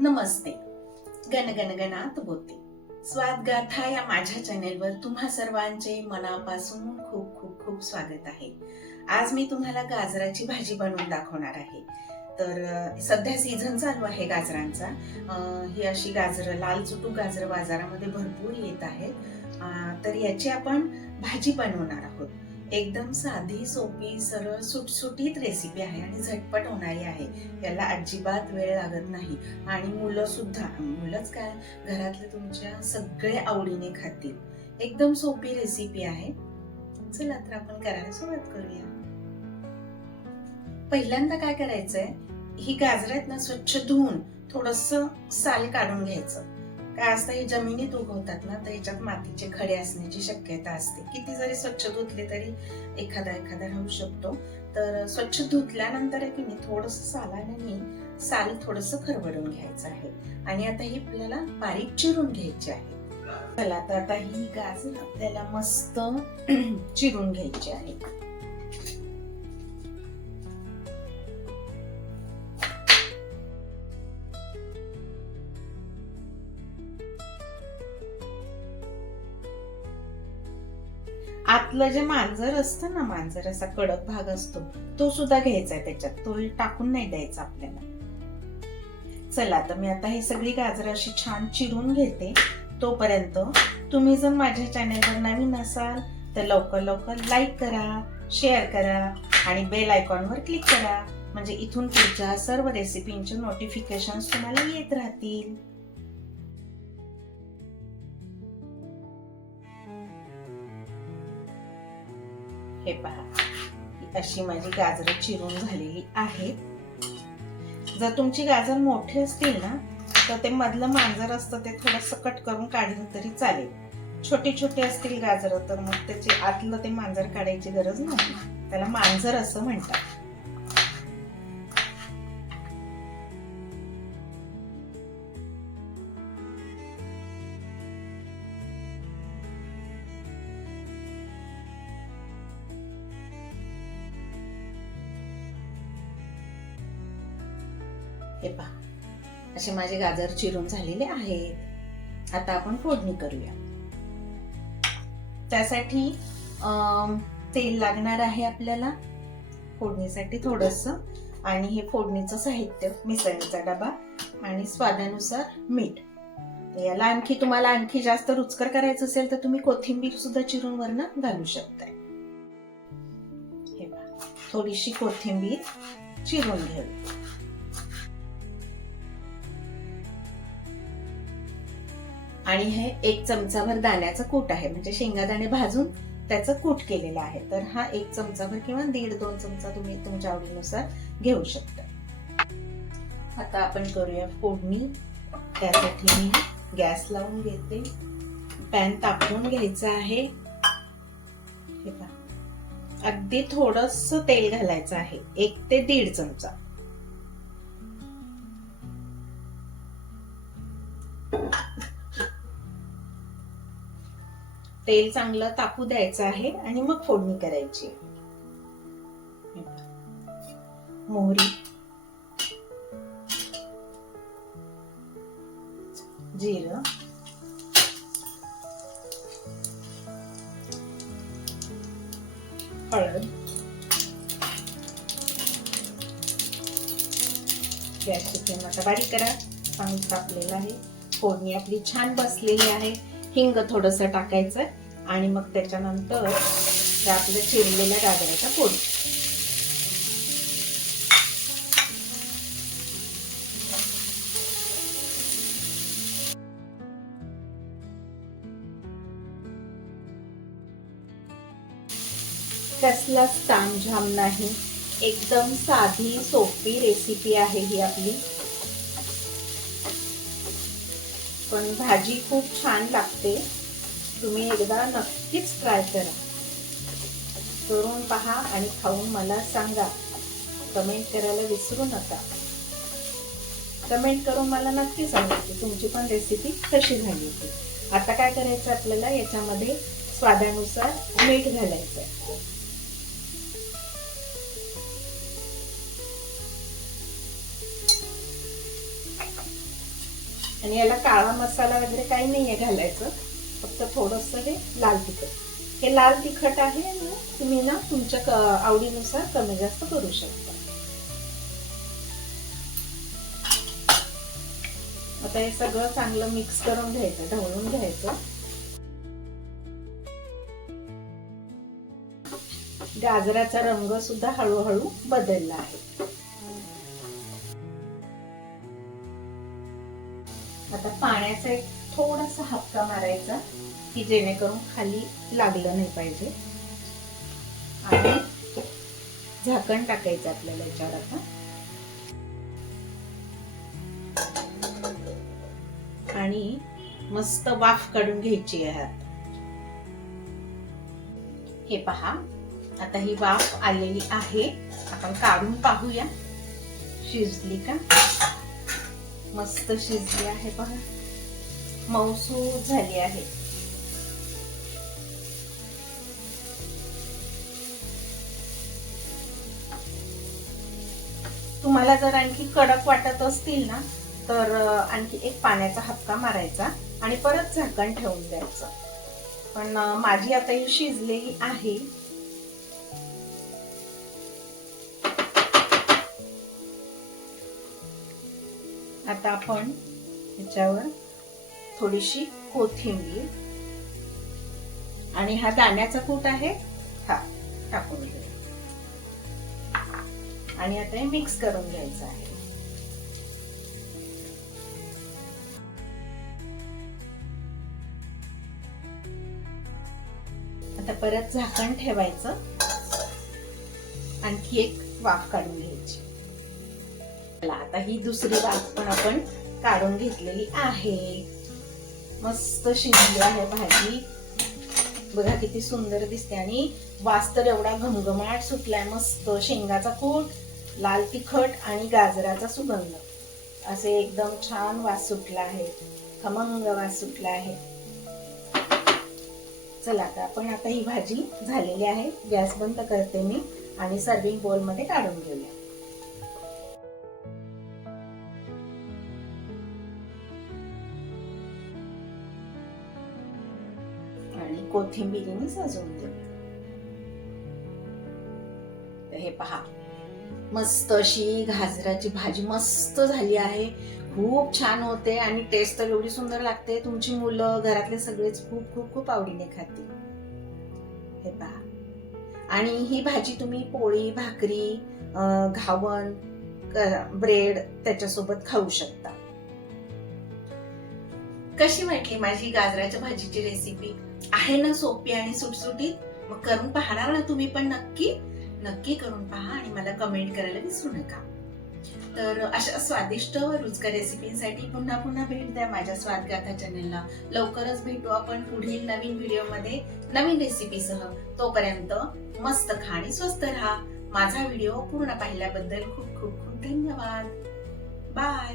नमस्ते. गण बोलते. स्वाद गाथा या माझ्या चॅनेलवर तुम्हा सर्वांचे मनापासून खूप खूप खूप स्वागत आहे. आज मी तुम्हाला गाजराची भाजी बनवून दाखवणार आहे. तर सध्या सीझन चालू आहे गाजरांचा. अं, ही अशी गाजरं लाल चुटू गाजरं बाजारामध्ये भरपूर येत आहेत. तर याची आपण भाजी बनवणार आहोत. एकदम साधी सोपी सरळ सुटसुटीत रेसिपी आहे आणि झटपट होणारी आहे. याला अजिबात वेळ लागत नाही. आणि मुलं सुद्धा मुलंच काय घरातले तुमच्या सगळे आवडीने खातील. एकदम सोपी रेसिपी आहे. चला तर आपण करायला सुरुवात करूया. पहिल्यांदा काय करायचंय ही गाजरं आहेत ना स्वच्छ धुवून थोडस साल काढून घ्यायचं. काय असतं हे जमिनीत उगवतात ना तर याच्यात मातीचे खडे असण्याची शक्यता असते. किती जरी स्वच्छ धुतले तरी एखादा एखादा राहू शकतो. तर स्वच्छ धुतल्यानंतर की नाही थोडस सालाने साल थोडस खरवडून घ्यायचं आहे. आणि आता ही आपल्याला बारीक चिरून घ्यायची आहे. चला तर आता ही गाजर आपल्याला मस्त चिरून घ्यायची आहे. आतलं जे मांजर असतं ना मांजर असा कडक भाग असतो तो सुद्धा घ्यायचा आहे त्याच्यात. तो टाकून नाही द्यायचा आपल्याला. चला तर मी आता ही सगळी गाजर अशी छान चिरून घेते. तोपर्यंत तुम्ही जर माझ्या चॅनलवर नवीन असाल तर लवकर लवकर लाईक करा शेअर करा आणि बेल आयकॉनवर क्लिक करा. म्हणजे इथून पुढच्या सर्व रेसिपींचे नोटिफिकेशन तुम्हाला येत राहतील. हे पहा. अशी माझी गाजरं चिरून झालेली आहेत. जर तुमची गाजर मोठी असतील ना तर ते मधलं मांजर असतं ते थोडंसं कट करून काढलं तरी चालेल. छोटी छोटी असतील गाजर तर मग त्याचे आतलं ते मांजर काढायची गरज नाही. त्याला मांजर असं म्हणतात. हे पहा. असे माझे गाजर चिरून झालेले आहेत. आता आपण फोडणी करूया. त्यासाठी तेल लागणार आहे आपल्याला. फोडणीसाठी थोडस. आणि हे फोडणीचं साहित्य मिसळीचा डबा आणि स्वादानुसार मीठ. याला आणखी तुम्हाला आणखी जास्त रुचकर करायचं असेल तर तुम्ही कोथिंबीर सुद्धा चिरून वरनं घालू शकताय. हे थोडीशी कोथिंबीर चिरून घेऊ. आणि हे एक चमचाभर दाण्याचं कूट आहे. म्हणजे शेंगादाणे भाजून त्याचं कूट केलेलं आहे. तर हा एक चमचाभर किंवा दीड दोन चमचा तुम्ही तुमच्या आवडीनुसार घेऊ शकता. आता आपण करूया फोडणी. त्यासाठी मी गॅस लावून घेते. पॅन तापवून घ्यायचं आहे. हे पहा. अगदी थोडस तेल घालायचं आहे. एक ते दीड चमचा. तेल चांगलं तापू द्यायचं आहे आणि मग फोडणी करायची. मोहरी. जिरं. हळद. गॅसची फ्लेम आता बारीक करा. चांगलं तापलेलं आहे. फोडणी आपली छान बसलेली आहे. हिंग थोडस टाकायचं. आणि मग त्याच्यानंतर त्या आपल्या चिरलेल्या गाजराच्या पोळी कसलाच तामझाम नाही. एकदम साधी सोपी रेसिपी आहे ही आपली. पण भाजी खूप छान लागते. तुम्ही एकदा नक्कीच ट्राय करा. करून पहा आणि खाऊन मला सांगा. कमेंट करायला विसरू नका. कमेंट करून मला नक्की सांगा की तुमची पण रेसिपी कशी झाली होती. आता काय करायचं आपल्याला? याच्यामध्ये स्वादानुसार मीठ घालायचं आणि याला काळा मसाला वगैरे काही नाही आहे घालायचं. फक्त थोडंसं हे लाल तिखट. हे लाल तिखट आहे तुम्ही ना तुमच्या क- आवडीनुसार कमी जास्त करू शकता. आता हे सगळं चांगलं मिक्स करून घ्यायचं ढवळून घ्यायचं. गाजराचा रंग सुद्धा हळूहळू बदलला आहे. आता पाण्याचा एक थोडासा हपका मारायचा की जेणेकरून खाली लागलं नाही पाहिजे. आणि झाकण टाकायचं आपल्याला याच्यावर आता. आणि मस्त वाफ काढून घ्यायची आहे आता. हे पहा आता ही वाफ आलेली आहे. आपण काढून पाहूया. शिजली का? मस्त शिजली आहे पहा. मौसू झाली आहे. तुम्हाला जर आणखी कडक वाटत असतील ना तर आणखी एक पाण्याचा हपका मारायचा आणि परत झाकण ठेवून द्यायचं. पण माझी आता ही शिजलेली आहे. आता आपण ह्याच्यावर थोडीशी कोथिंबीर. आणि हा दाण्याचा कूट आहे. हा टाकून घेऊ आणि आता हे मिक्स करून घ्यायचं आहे. आता परत झाकण ठेवायचं. आणखी एक वाफ काढून घ्यायची. आता ही दुसरी वाफ पण आपण काढून घेतलेली आहे. मस्त शिजली आहे भाजी. बघा किती सुंदर दिसते आणि वास तर एवढा घमघमाट सुटलाय मस्त. शेंगाचा कूट लाल तिखट आणि गाजराचा सुगंध. असे एकदम छान वास सुटला आहे. खमंग वास सुटला आहे. चला आता आपण आता ही भाजी झालेली आहे. गॅस बंद करते मी आणि सर्विंग बोलमध्ये काढून घेऊया. कोथिंबिरीने सजवून देऊ हे पहा मस्त अशी गाजराची भाजी मस्त झाली आहे. खूप छान होते आणि टेस्ट तर एवढी सुंदर लागते. तुमची मुलं घरातले सगळेच खूप खूप खूप आवडीने खातील. हे पहा. आणि ही भाजी तुम्ही पोळी भाकरी घावन घावण ब्रेड त्याच्यासोबत खाऊ शकता. कशी वाटली माझी गाजराच्या भाजीची रेसिपी आहे ना सोपी आणि सुटसुटीत? मग करून पाहणार ना तुम्ही पण नक्की? नक्की करून पहा आणि मला कमेंट करायला विसरू नका. तर अशा स्वादिष्ट व रुचकर रेसिपीसाठी पुन्हा पुन्हा भेट द्या माझ्या स्वादगाथा चॅनेलला लवकरच भेटू आपण पुढील नवीन व्हिडिओमध्ये नवीन रेसिपीसह तोपर्यंत मस्त खा आणि स्वस्त राहा. माझा व्हिडिओ पूर्ण पाहिल्याबद्दल खूप खूप खूप धन्यवाद. बाय